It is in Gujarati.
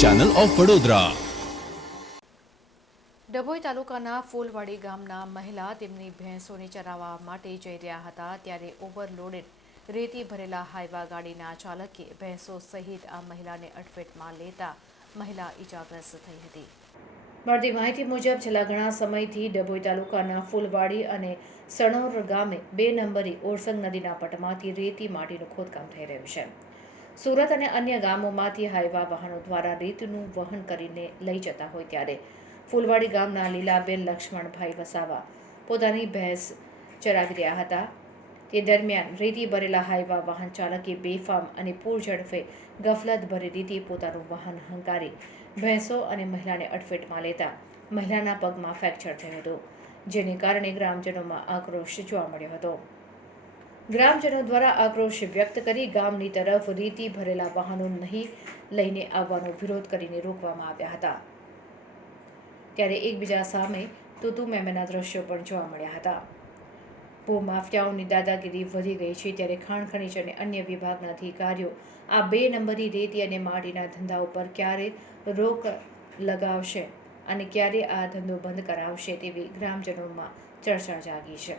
ચેનલ ઓફ વડોદરા ડભોઈ તાલુકાના ફૂલવાડી ગામના મહિલા તેમની ભેંસોને ચરાવવા માટે જઈ રહ્યા હતા ત્યારે ઓવરલોડેડ રેતી ભરેલા હાઈવા ગાડીના ચાલકે ભેંસો સહિત આ મહિલાને અડફેટમાં લેતા મહિલા ઈજાગ્રસ્ત થઈ હતી. મળતી માહિતી મુજબ છેલ્લા ઘણા સમયથી ડભોઈ તાલુકાના ફૂલવાડી અને સણોર ગામે બે નંબરી ઓરસંગ નદીના પટમાંથી રેતી માટીનું ખોદકામ થઈ રહ્યું છે. સુરત અને અન્ય ગામોમાંથી હાઈવા વાહનો દ્વારા રેતનું વહન કરીને લઈ જતા હોય ત્યારે ફૂલવાડી ગામના લીલાબેન લક્ષ્મણભાઈ વસાવા પોતાની ભેંસ ચરાવી રહ્યા હતા તે દરમિયાન રેતી ભરેલા હાઈવા વાહન ચાલકે બેફામ અને પૂર ઝડપે ગફલત ભરી રીતે પોતાનું વાહન હંકારી ભેંસો અને મહિલાને અડફેટમાં લેતા મહિલાના પગમાં ફ્રેક્ચર થયું હતું, જેને કારણે ગ્રામજનોમાં આક્રોશ જોવા મળ્યો હતો. ગ્રામજનો દ્વારા આક્રોશ વ્યક્ત કરી ગામની તરફ રેતી ભરેલા વાહનો નહીં લઈને આવવાનો વિરોધ કરીને રોકવામાં આવ્યા હતા. ત્યારે એકબીજા સામે તૂતુ મેમેના દ્રશ્યો પણ જોવા મળ્યા હતા. ભૂ માફિયાઓની દાદાગીરી વધી ગઈ છે ત્યારે ખાણ ખનીજ અને અન્ય વિભાગના અધિકારીઓ આ બે નંબરી રેતી અને માટીના ધંધા ઉપર ક્યારે રોક લગાવશે અને ક્યારે આ ધંધો બંધ કરાવશે તેવી ગ્રામજનોમાં ચર્ચા જાગી છે.